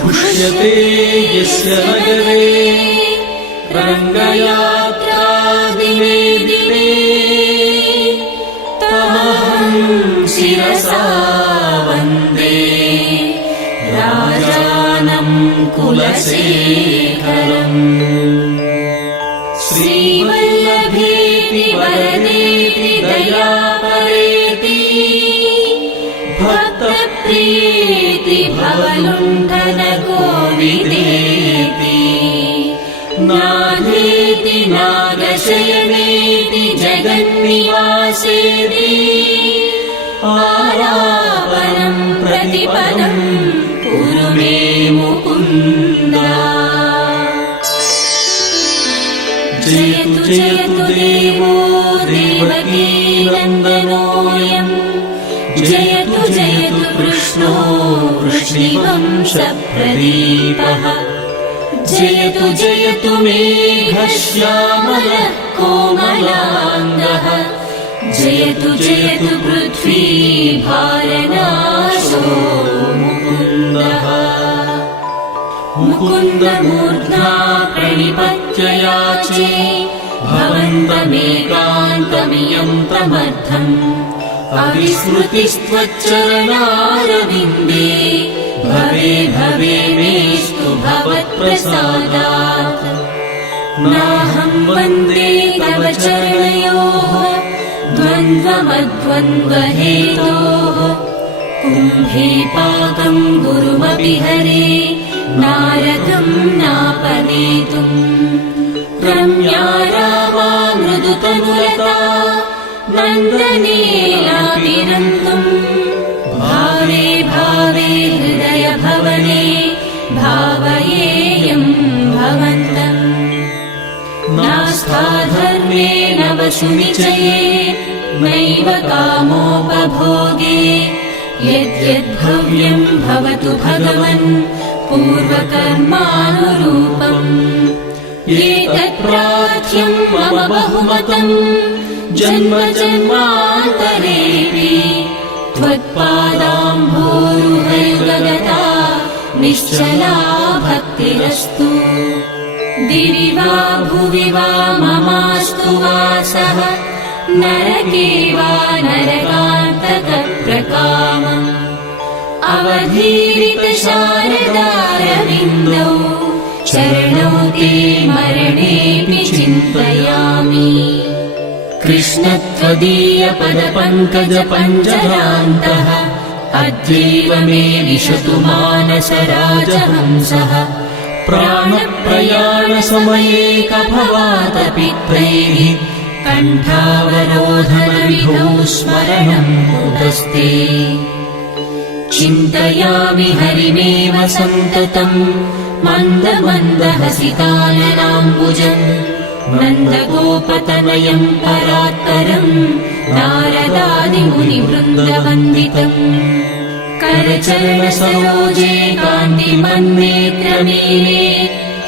घुष्यते यस्य नगरे रङ्गयात्रादिने दिने तमहं शिरसा वन्दे राजानं कुलशेखरम्। श्रीवल्लभेति वरदेति दयापरेति भक्तप्रियेति भवलुण्ठनकोविदेति नाथेति नागशयनेति जगन्निवासेति आलापनं प्रतिपदं कुरु मे मुकुन्द। जयतु जयतु देवो देवकीनन्दनोऽयं जयतु जयतु कृष्णो वृष्णिवंशप्रदीपः जयतु जयतु मेघश्यामलः कोमलाङ्गः जयतु जयतु पृथ्वीभारनाशो मुकुन्दः। मुकुन्दमूर्ध्ना प्रणिपत्य याचे भवन्तमेकान्तमियं प्रमद्धम् अविस्मृतिस्त्वच्चरणारविन्दे भवे भवे मेस्तु भवत्प्रसादात्। नाहं वन्दे तव चरणयोः द्वन्द्वमद्वन्द्वहेतोः कुम्भे पाकं गुरुमपि हरे नारदं नापनेतुम्। रम्या रामा मृदुतनुलता नन्दनेनाभिनन्दुम् भावे भावे हृदयभवने भावयेयं भवन्तम्। नास्थाधर्मे नवशुनिचये नैव कामोपभोगे यद्यद्भव्यं भवतु भगवन् पूर्वकर्मानुरूपम्। एतत्प्रार्थ्यं मम बहुमतं जन्म जन्मान्तरेऽपि त्वत्पादाम्भोरुहयुगगता निश्चला भक्तिरस्तु। दिवि वा भुवि वा ममास्तु वासः नरके वा नरकान्तकप्रकामम्। अवधीरितशारदारविन्दौ चरणौ ते मरणेऽपि चिन्तयामि। कृष्ण त्वदीयपदपङ्कजपञ्जरान्तः अद्यैव मे विशतु मानसराजहंसः। प्राणप्रयाणसमये कफवातपित्तैः कण्ठावरोधनविधौ स्मरणं कुतस्ते। चिन्तयामि हरिमेव सन्ततम् मन्दमन्दहसिताननाम्बुजम् नन्दगोपतनयम् परात्परम् नारदादिमुनिवृन्दवन्दितम्। करचरणसरोजे कान्तिमन्नेत्रमीने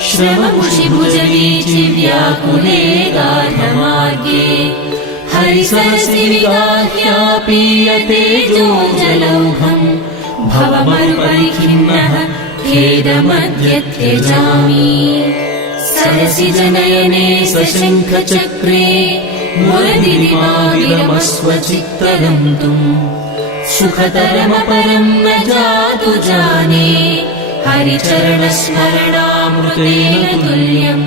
श्रममुषिभुजवीचिव्याकुले गाढमार्गे हरिसरसि विगाह्यापीयते जोजलौघम् भवमरुपरिखिन्नः खेदमद्य त्यजामि। सरसि जनयने सशङ्खचक्रे मुरदिरिमाविरमस्वचित्तरन्तुम् सुखतरमपरं न जातु जाने हरिचरणस्मरणामृतेन तुल्यम्।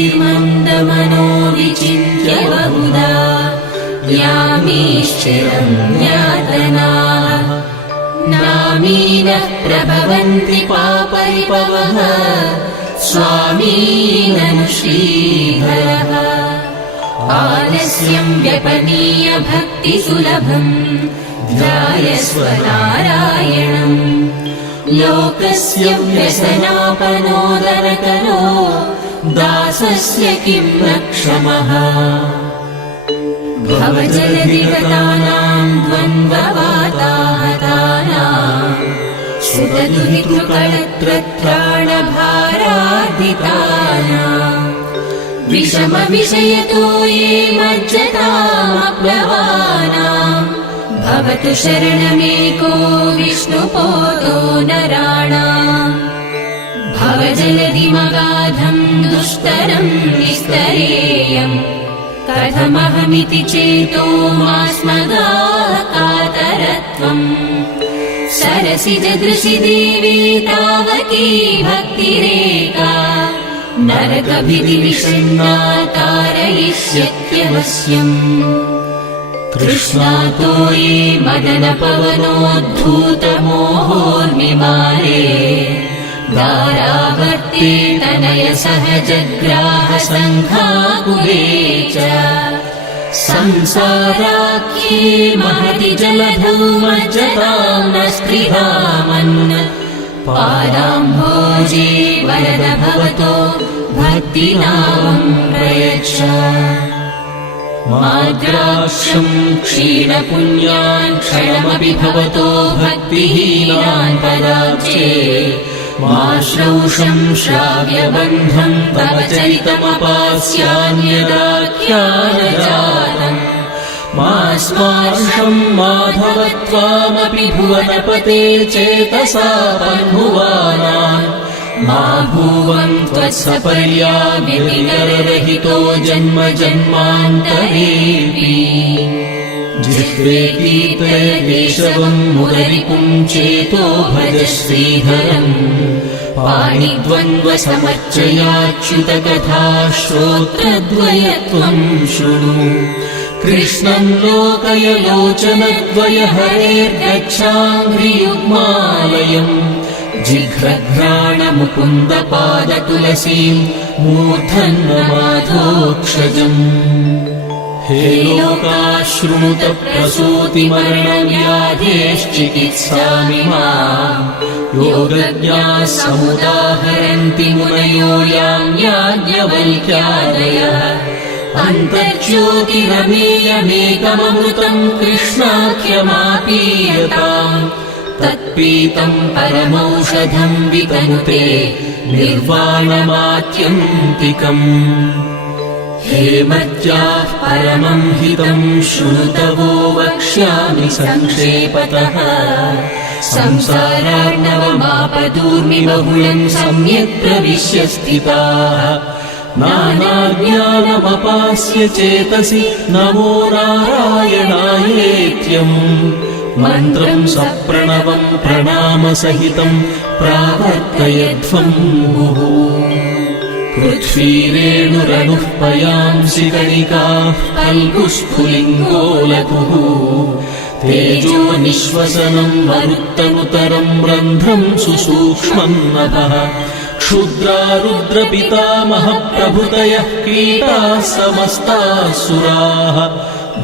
माभीर्मन्दमनो विचिन्त्य बहुधा यामीश्चिरं यातनाः नामीनः प्रभवन्ति पापरिपवः स्वामी ननु श्रीधरः। आलस्यं व्यपनीय भक्तिसुलभम् ध्यायस्व नारायणम्। लोकस्य व्यसनापनोदरकरो दासस्य किं न क्षमः। भवजलधिगतानां द्वन्द्ववाताहतानां सुतदुहितृकळत्रत्राणभारार्दितानाम् विषमविषयतो ये मज्जतामप्लवानाम् भवतु शरणमेको विष्णुपोतो नराणाम् भवजलधिमगाधम् दुष्करम् निस्तरेयम् कथमहमिति चेतो मास्मगाः कातरत्वम् सरसिजदृशि देवी तावकी भक्तिरेका नरकभिधिविषण्णा तारयिष्यत्यवश्यम् तृष्णातो ये मदनपवनोद्धूतमोहोर्मिमारे दारावर्ते तनय सहजग्राहसङ्घाकुले च संसाराख्ये महति जलधूमज्जताम् न स्पृहामन् पादाम्भोजे वरद भवतो भक्तिनामम् प्रयच्छ माद्राक्षम् क्षीणपुण्यान् क्षणमपि भवतो भक्तिहीनान् पदाब्जे माश्रौषम् श्राव्यबन्धम् तव चरितमपास्यान्यदाख्यानजातम् मास्मार्षम् माधवत्वामपि भुवनपते चेतसा बन्धुवानान् मा भुवन् त्वत्सपर्याव्यतिकररहितो जन्म जन्मान्तरेऽपि जिह्वे कीर्तयकेशवम् मुररिपुम् चेतो भज श्रीधरम् पाणिद्वन्द्वसमर्चयाच्युतकथा श्रोत्रद्वयत्वम् शृणु कृष्णम् लोकय लोचनद्वय हरेर्गच्छाङ्घ्रियुग्मालयम् जिघ्रघ्राणमुकुन्दपादतुलसीम् मूर्धन्यमाधोक्षजम् हे लोकाः शृणुत प्रसूतिमरणव्याधेश्चिकित्सामिमाम् योगज्ञाः समुदाहरन्ति मुनयो यां याज्ञवल्क्यादयः अन्तर्ज्योतिरमेयमेकममृतम् कृष्णाख्यमापीयताम् तत्पीतम् परमौषधम् वितनुते निर्वाणमात्यन्तिकम् हे मर्त्याः परमम् हितम् शृणुतवो वक्ष्यामि संक्षेपतः संसारार्णवमापदूर्मिबहुलम् सम्यक् प्रविश्य स्थिताः नानाज्ञानमपास्य चेतसि नमो नारायणायेत्यम् मन्त्रम् सप्रणवम् प्रणामसहितम् प्रावर्तयध्वम् मुहुः पृथ्वीरेणुरनुः पयांसि कणिकाः फल्गुस्फुलिङ्गोलकुः तेजो निःश्वसनम् वरुत्तनुतरम् रन्ध्रम् सुसूक्ष्मम् नभः क्षुद्रा रुद्रपितामहप्रभृतयः कीटाः समस्ताः सुराः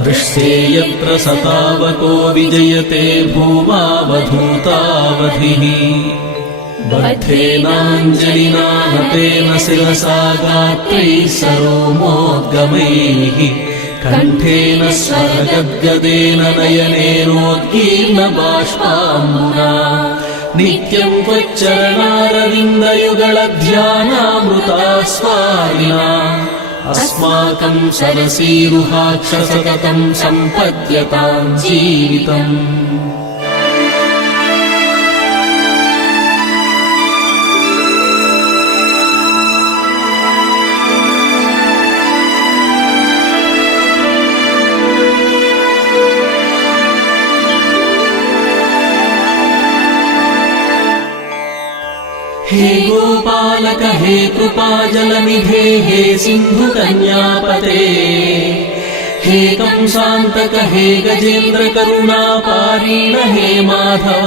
दृष्टे यत्र सतावको विजयते भूमावधूतावधिः बद्धेनाञ्जलिना नतेन शिरसा गात्रैः सरोमोद्गमैः कण्ठेन स्वरगद्गदेन नयनेनोद्गीर्णबाष्पाम्बुना नित्यम् त्वच्चरणारविन्दयुगलध्यानामृतास्वादिना अस्माकम् सरसीरुहाक्षसततम् सम्पद्यताम् जीवितम् हे गोपालक हे कृपाजलनिधे हे सिन्धुकन्यापते हे कंसान्तक हे गजेन्द्र करुणापारीण हे माधव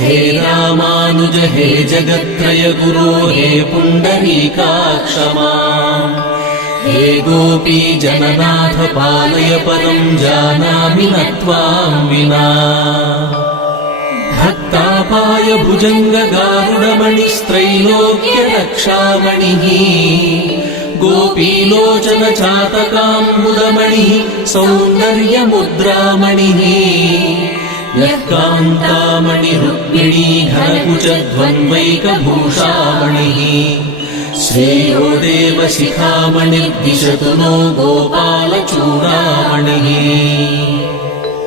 हे रामानुज हे जगत्त्रय गुरो हे पुण्डरीकाक्षमा हे गोपी जननाथ पालय परम् जानामि न त्वाम् विना भक्तापाय भुजङ्गगारुडमणिस्त्रैलोक्य रक्षामणिः गोपीलोचन चातकाम्बुदमणिः सौन्दर्यमुद्रामणिः यः कान्तामणि रुक्मिणी घनकुचद्वन्द्वैकभूषामणिः श्रेयो देवशिखामणिर्दिशतु नो गोपालचूडामणिः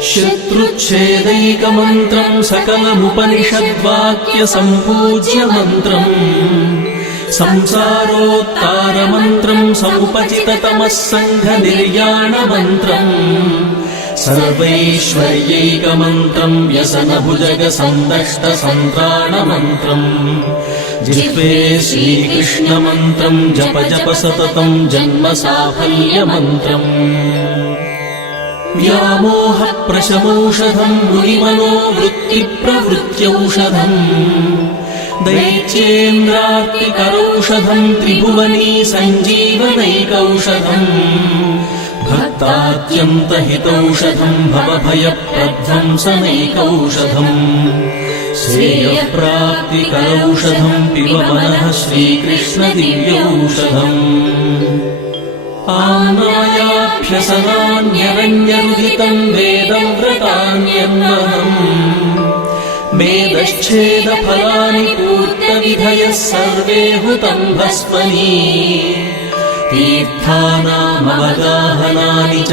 शत्रुच्छेदैकमन्त्रम् सकलमुपनिषद्वाक्यसम्पूज्यमन्त्रम् संसारोत्तारमन्त्रम् समुपचिततमः सङ्घनिर्याणमन्त्रम् सर्वैश्वर्यैकमन्त्रम् व्यसनभुजगसन्दष्टसन्त्राणमन्त्रम् जिह्वे श्रीकृष्णमन्त्रम् जप जप सततम् जन्मसाफल्यमन्त्रम् व्यामोहप्रशमौषधम् मुनिमनोवृत्तिप्रवृत्त्यौषधम् दैत्येन्द्रार्तिकरौषधम् त्रिभुवनी सञ्जीवनैकौषधम् भक्तात्यन्तहितौषधम् भवभयप्रध्वंसनैकौषधम् श्रेयप्राप्तिकरौषधम् पिब मनः श्रीकृष्णदिव्यौषधम् आम्नायाभ्यसनान्यरण्यरुदितम् वेदव्रतान्यन्वहम् मेदश्छेदफलानि पूर्तविधयः सर्वे हुतम् भस्मनि तीर्थानामवगाहनानि च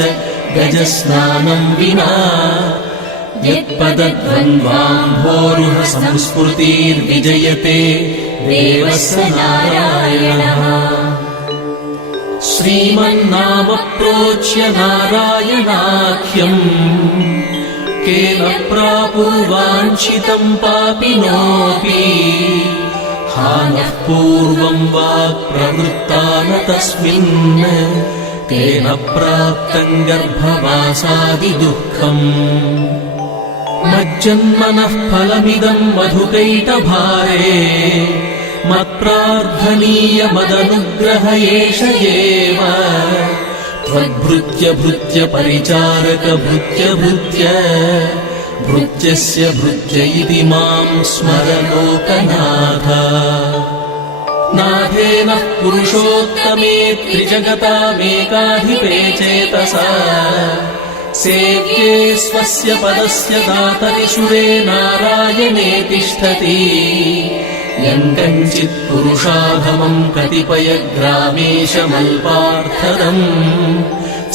गजस्नानम् विना यत्पदद्वन्द्वाम्भोरुह संस्मृतिर्विजयते देवः स नारायणः श्रीमन्नाम प्रोच्य नारायणाख्यम् केन प्रापुर्वाञ्छितम् पापिनोऽपि हा नः पूर्वम् वाक् प्रवृत्ता न तस्मिन् तेन प्राप्तम् गर्भवासादिदुःखम् मज्जन्मनः फलमिदम् मधुकैटभारे मत्प्रार्थनीयमदनुग्रह एष एव त्वद्भृत्य भृत्य परिचारक भृत्य भृत्य भृत्यस्य भृत्य इति माम् स्मर लोकनाथ नाथेनः पुरुषोत्तमे त्रिजगतामेकाधिपे चेतसा सेव्ये स्वस्य पदस्य दातरि सुरे नारायणे तिष्ठति यम् कञ्चित् पुरुषाधमम् कतिपयग्रामेशमल्पार्थदम्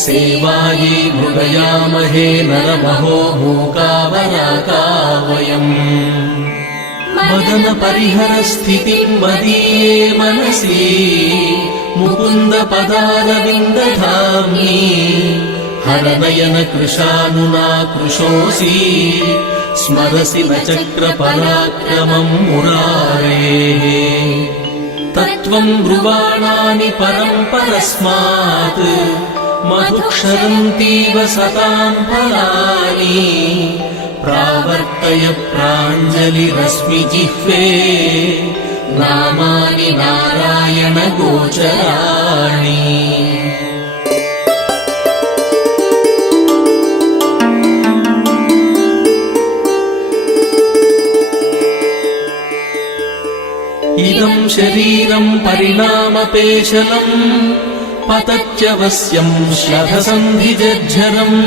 सेवायै मृगयामहे नरमहो मूकावराका वयम् मदन परिहर स्थितिम् मदीये मनसि मुकुन्द पदारविन्दधाम्नि हरनयन कृशानुना कृशोऽसि स्मरसि न चक्रपराक्रमम् मुरारेः तत्त्वम् ब्रुवाणानि परम् परस्मात् मधुक्षरन्तीव सताम् फलानि प्रावर्तय प्राञ्जलिरस्मि जिह्वे नामानि नारायण गोचराणि इदम् शरीरम् परिणामपेशलम् पतत्यवस्यम् श्लथसन्धिजर्झरम्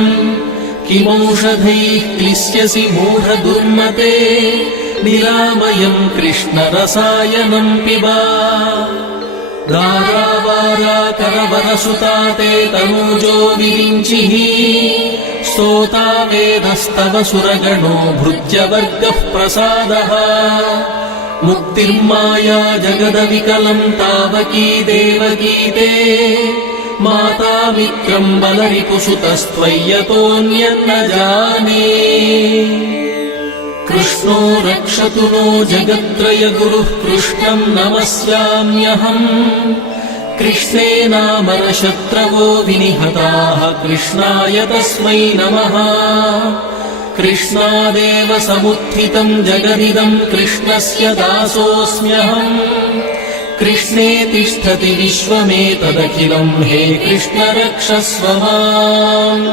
किमौषधैः क्लिश्यसि मूढदुर्मते निरामयम् कृष्णरसायनम् पिबा दारावाराकरवरसुता ते तनूजो विरिञ्चिः स्तोता वेदस्तव सुरगणो भृत्यवर्गः प्रसादः मुक्तिर्माया जगदविकलम् तावकी देवगीते माता मित्रम् बलरिपुसुतस्त्वय्यतोऽन्यन्न जाने कृष्णो रक्षतु नो जगत्त्रय गुरुः कृष्णम् नमस्याम्यहम् कृष्णेनामरशत्रवो विनिहताः कृष्णाय तस्मै नमः कृष्णादेव समुत्थितम् जगदिदम् कृष्णस्य दासोऽस्म्यहम् कृष्णे तिष्ठति विश्वमेतदखिलम् हे कृष्ण रक्षस्व माम्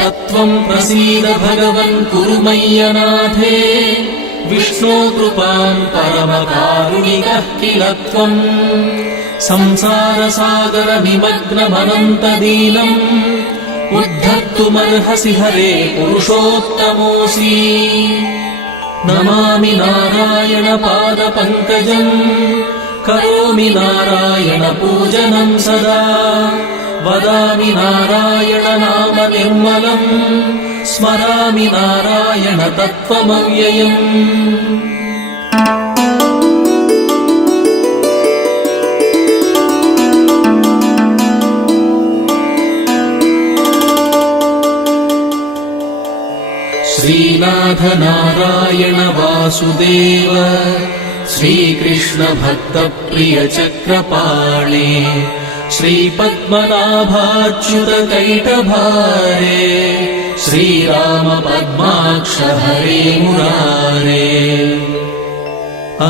तत्त्वम् प्रसीद भगवन् कुरु मय्यनाथे विष्णो कृपाम् परमकारुणिकः किल त्वम् संसारसागरनिमग्नमनन्तदीनम् उद्धर्तुम् वक्तुमर्हसि हरे पुरुषोत्तमोऽसि नमामि नारायण पादपङ्कजम् करोमि नारायण पूजनं सदा वदामि नारायण नाम निर्मलम् स्मरामि नारायण तत्त्वमव्ययम् श्रीनाथ नारायण वासुदेव श्रीकृष्ण भक्तप्रिय चक्रपाणे श्रीपद्मनाभाच्युत कैटभारे श्रीराम पद्माक्ष हरे मुरारे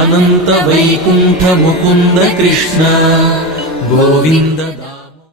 अनंत वैकुंठ मुकुंद कृष्ण गोविंद